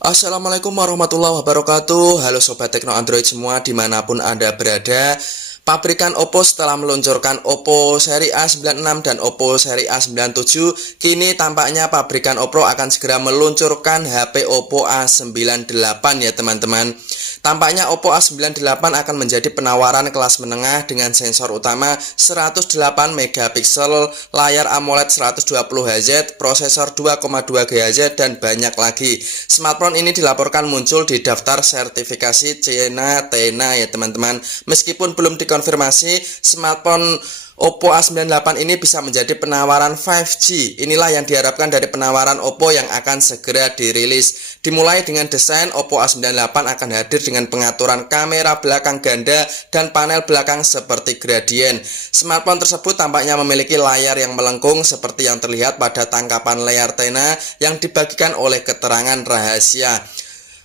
Assalamualaikum warahmatullahi wabarakatuh. Halo Sobat Tekno Android semua dimanapun Anda berada. Pabrikan Oppo setelah meluncurkan Oppo seri A96 dan Oppo seri A97, kini tampaknya pabrikan Oppo akan segera meluncurkan HP Oppo A98 ya teman-teman. Tampaknya Oppo A98 akan menjadi penawaran kelas menengah dengan sensor utama 108 megapiksel, layar AMOLED 120Hz, prosesor 2,2 GHz, dan banyak lagi. Smartphone ini dilaporkan muncul di daftar sertifikasi China TENA ya teman-teman. Meskipun belum dikonfirmasi, smartphone Oppo A98 ini bisa menjadi penawaran 5G. Inilah yang diharapkan dari penawaran Oppo yang akan segera dirilis. Dimulai dengan desain, Oppo A98 akan hadir dengan pengaturan kamera belakang ganda dan panel belakang seperti gradien. Smartphone tersebut tampaknya memiliki layar yang melengkung seperti yang terlihat pada tangkapan layar TENA yang dibagikan oleh keterangan rahasia.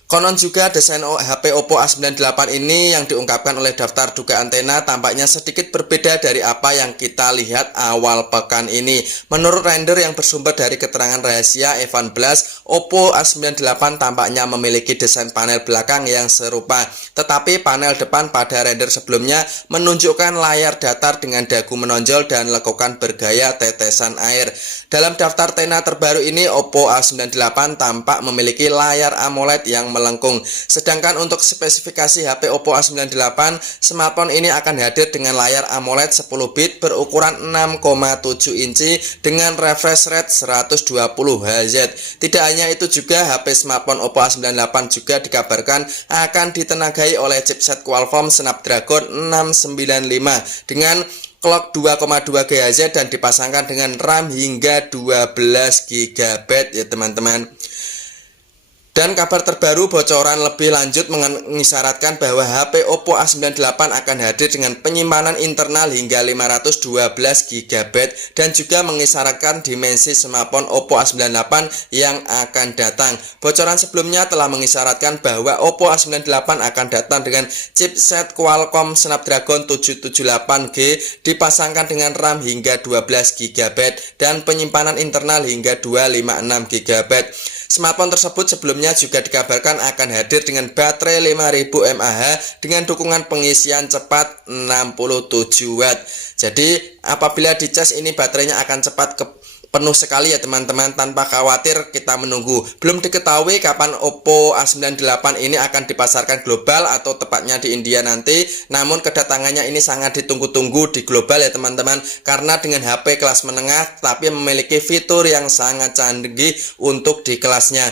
Konon juga desain HP Oppo A98 ini yang diungkapkan oleh daftar dugaan TENA tampaknya sedikit berbeda dari apa yang kita lihat awal pekan ini. Menurut render yang bersumber dari keterangan rahasia Evan Blass, Oppo A98 tampaknya memiliki desain panel belakang yang serupa. Tetapi panel depan pada render sebelumnya menunjukkan layar datar dengan dagu menonjol dan lekukan bergaya tetesan air. Dalam daftar TENA terbaru ini, Oppo A98 tampak memiliki layar AMOLED yang melengkung. Sedangkan untuk spesifikasi HP Oppo A98, smartphone ini akan hadir dengan layar AMOLED 10 bit berukuran 6,7 inci dengan refresh rate 120Hz. Tidak hanya itu juga, HP smartphone Oppo A98 juga dikabarkan akan ditenagai oleh chipset Qualcomm Snapdragon 695 dengan clock 2,2 GHz dan dipasangkan dengan RAM hingga 12 GB ya teman-teman. Dan kabar terbaru bocoran lebih lanjut mengisyaratkan bahwa HP Oppo A98 akan hadir dengan penyimpanan internal hingga 512 GB dan juga mengisyaratkan dimensi smartphone Oppo A98 yang akan datang. Bocoran sebelumnya telah mengisyaratkan bahwa Oppo A98 akan datang dengan chipset Qualcomm Snapdragon 778G dipasangkan dengan RAM hingga 12 GB dan penyimpanan internal hingga 256 GB. Smartphone tersebut sebelumnya juga dikabarkan akan hadir dengan baterai 5000 mAh dengan dukungan pengisian cepat 67 Watt. Jadi apabila dicas ini baterainya akan cepat penuh sekali ya teman-teman, tanpa khawatir kita menunggu. Belum diketahui kapan Oppo A98 ini akan dipasarkan global atau tepatnya di India nanti. Namun kedatangannya ini sangat ditunggu-tunggu di global ya teman-teman, karena dengan HP kelas menengah tapi memiliki fitur yang sangat canggih untuk di kelasnya.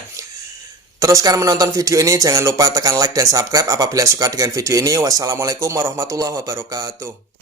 Teruskan menonton video ini, jangan lupa tekan like dan subscribe apabila suka dengan video ini. Wassalamualaikum warahmatullahi wabarakatuh.